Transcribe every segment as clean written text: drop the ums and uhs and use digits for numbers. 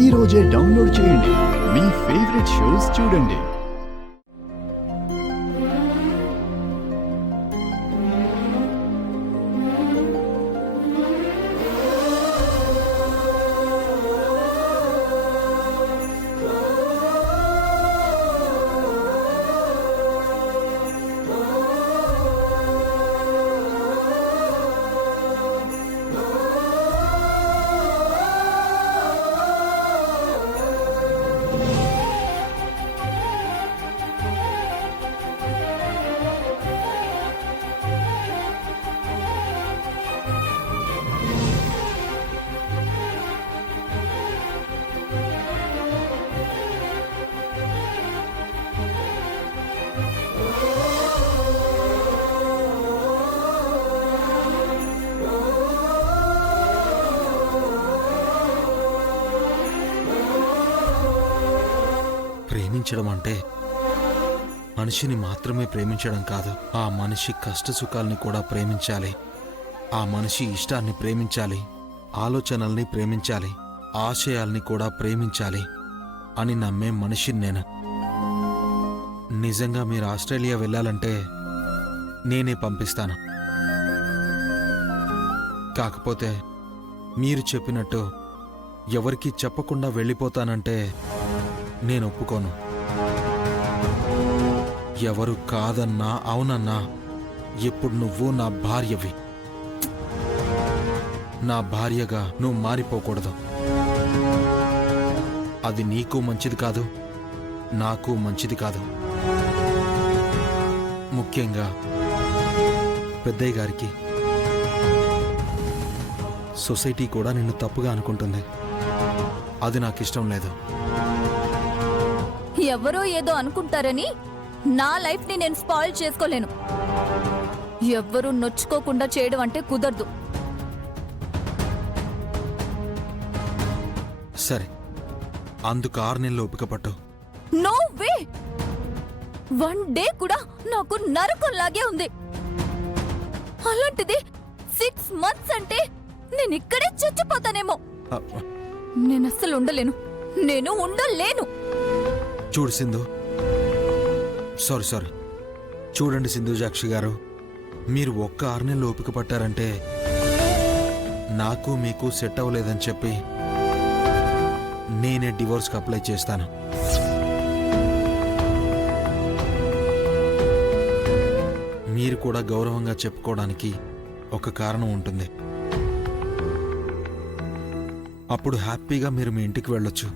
ఈ రోజే డౌన్లోడ్ చేయండి. మీ ఫేవరెట్ షోస్ చూడండి. ప్రేమించడం అంటే మనిషిని మాత్రమే ప్రేమించడం కాదు, ఆ మనిషి కష్టసుఖాల్ని కూడా ప్రేమించాలి, ఆ మనిషి ఇష్టాన్ని ప్రేమించాలి, ఆలోచనల్ని ప్రేమించాలి, ఆశయాల్ని కూడా ప్రేమించాలి అని నమ్మే మనిషిని నేను. నిజంగా మీరు ఆస్ట్రేలియా వెళ్ళాలంటే నేనే పంపిస్తాను. కాకపోతే మీరు చెప్పినట్టు ఎవరికీ చెప్పకుండా వెళ్ళిపోతానంటే నేను ఒప్పుకోను. ఎవరు కాదన్నా అవునన్నా ఇప్పుడు నువ్వు నా భార్యవి. నా భార్యగా నువ్వు మారిపోకూడదు. అది నీకు మంచిది కాదు, నాకు మంచిది కాదు. ముఖ్యంగా పెద్దయ్య గారికి, సొసైటీ కూడా నిన్ను తప్పుగా అనుకుంటుంది. అది నాకు ఇష్టం లేదు. ఎవరో ఏదో అనుకుంటారని నా లైఫ్ ని నేను స్పాయిల్ చేసుకోలేను. ఎవ్వరూ నొచ్చుకోకుండా చేయడం అంటే కుదరదు. సరే, అందుకు 6 నెలలు ఓపిక పట్టు. No way! 1 డే కూడా నాకు నరకంలాగే ఉంది. అలాంటిది 6 మంత్స్ అంటే నేను ఇక్కడే చచ్చిపోతానేమో. నేను అస్సలు ఉండలేను. నేను ఉండలేను. చూడు సింధు, సారీ చూడండి సింధుజాక్షి గారు, మీరు ఒక్క 6 నెలలు ఓపిక పట్టారంటే నాకు మీకు సెట్ అవ్వలేదని చెప్పి నేనే డివోర్స్కి అప్లై చేస్తాను. మీరు కూడా గౌరవంగా చెప్పుకోవడానికి ఒక కారణం ఉంటుంది. అప్పుడు హ్యాపీగా మీరు మీ ఇంటికి వెళ్ళొచ్చు,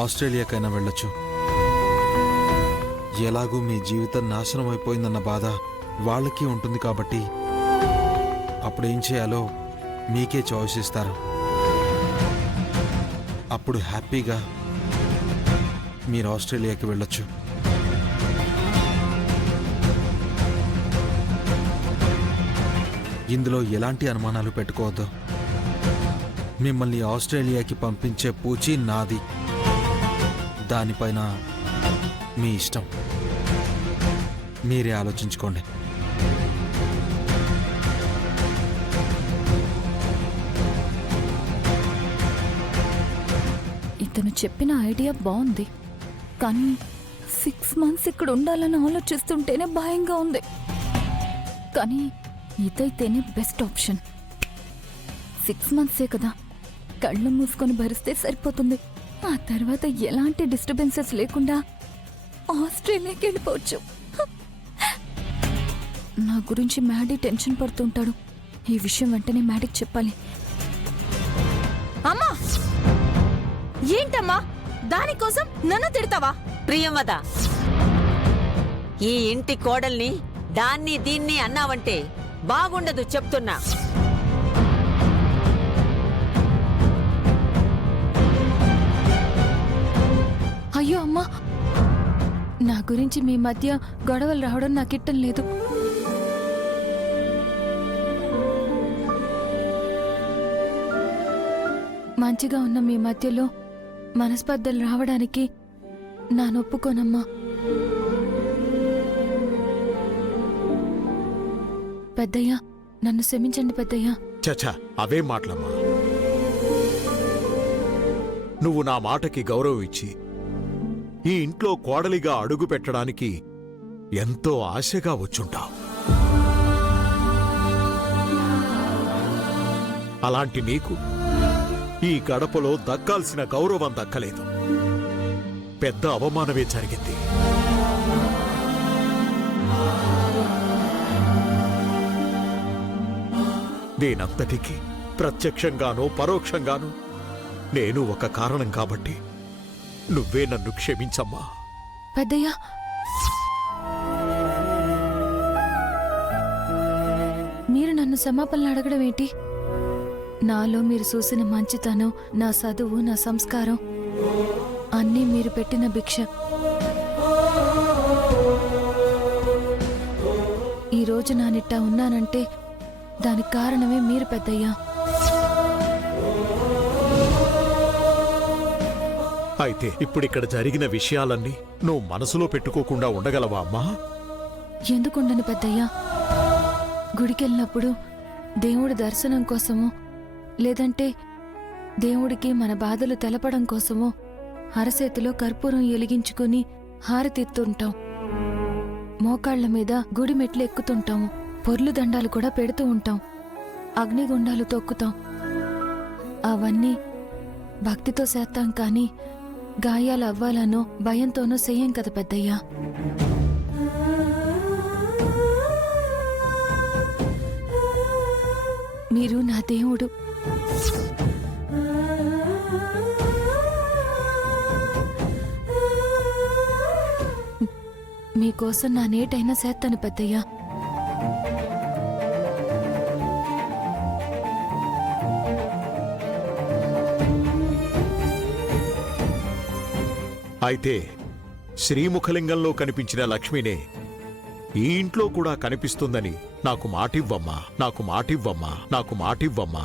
ఆస్ట్రేలియాకైనా వెళ్ళొచ్చు. ఎలాగూ మీ జీవితం నాశనం అయిపోయిందన్న బాధ వాళ్ళకి ఉంటుంది కాబట్టి అప్పుడేం చేయాలో మీకే చాయిస్ ఇస్తారు. అప్పుడు హ్యాపీగా మీరు ఆస్ట్రేలియాకి వెళ్ళొచ్చు. ఇందులో ఎలాంటి అనుమానాలు పెట్టుకోవద్దు. మిమ్మల్ని ఆస్ట్రేలియాకి పంపించే పూచి నాది. దానిపైన మీ ఇష్టం, మీరే ఆలోచించుకోండి. ఇతను చెప్పిన ఐడియా బాగుంది, కానీ 6 మంత్స్ ఇక్కడ ఉండాలని ఆలోచిస్తుంటేనే భయంగా ఉంది. కానీ ఇదైతేనే బెస్ట్ ఆప్షన్. 6 మంత్సే కదా, కళ్ళు మూసుకొని భరిస్తే సరిపోతుంది. ఆ తర్వాత ఎలాంటి డిస్టర్బెన్సెస్ లేకుండా ఆస్ట్రేలియాకి వెళ్ళిపోవచ్చు. నా గురించి మ్యాడీ టెన్షన్ పడుతుంటాడు. ఈ విషయం వెంటనే మ్యాడీకి చెప్పాలి. అమ్మా, ఏంటమ్మా దానికోసం నన్ను తిడతావా? ప్రియంవద, ఈ ఇంటి కోడల్ని దాన్ని దీన్ని అన్నావంటే బాగుండదు చెప్తున్నా. అయ్యో అమ్మా, నా గురించి మీ మధ్య గొడవలు రావడం నాకిట్టం లేదు. మంచిగా ఉన్న మీ మధ్యలో మనస్పర్ధలు రావడానికి నా నొప్పుకోనమ్మా. పెద్దయ్య, నన్ను క్షమించండి పెద్దయ్య. చచా, అవే మాటలమ్మా. నువ్వు నా మాటకి గౌరవం ఇచ్చి ఈ ఇంట్లో కోడలిగా అడుగు పెట్టడానికి ఎంతో ఆశగా వచ్చుంటావు. అలాంటి నీకు ఈ గడపలో దక్కాల్సిన గౌరవం దక్కలేదు. పెద్ద అవమానమే జరిగింది. దీనంతటికీ ప్రత్యక్షంగానో పరోక్షంగానో నేను ఒక కారణం కాబట్టి నువ్వే నన్ను క్షమించమ్మా. పెద్దయ్యా, మీరు నన్ను క్షమాపణలు అడగడం ఏంటి? నాలో మీరు చూసిన మంచితనం, నా చదువు, నా సంస్కారం అన్నీ మీరు పెట్టిన భిక్ష. ఈరోజు నా నిట్టా ఉన్నానంటే దానికి కారణమే మీరు పెద్దయ్యా. అయితే ఇప్పుడిక్కడ జరిగిన విషయాలన్నీ నువ్వు మనసులో పెట్టుకోకుండా ఉండగలవా అమ్మా? ఎందుకుండను పెద్దయ్యా? గుడికెళ్ళినప్పుడు దేవుడి దర్శనం కోసమో లేదంటే దేవుడికి మన బాధలు తెలపడం కోసమో అరచేతిలో కర్పూరం ఎలిగించుకుని హారతిత్తుంటాం. మోకాళ్ల మీద గుడి మెట్లు ఎక్కుతుంటాము. పొర్లు దండాలు కూడా పెడుతూ ఉంటాం. అగ్నిగుండాలు తొక్కుతాం. అవన్నీ భక్తితో చేస్తాం, కానీ గాయాలు అవ్వాలనో భయంతోనో చెయ్యం కదా పెద్దయ్యా. మీరు నా దేవుడు. మీకోసం నా నేటైనా చేస్తాను పెద్దయ్యా. అయితే శ్రీముఖలింగంలో కనిపించిన లక్ష్మినే ఈ ఇంట్లో కూడా కనిపిస్తుందని నాకు మాటివ్వమ్మా, నాకు మాటివ్వమ్మా, నాకు మాటివ్వమ్మా.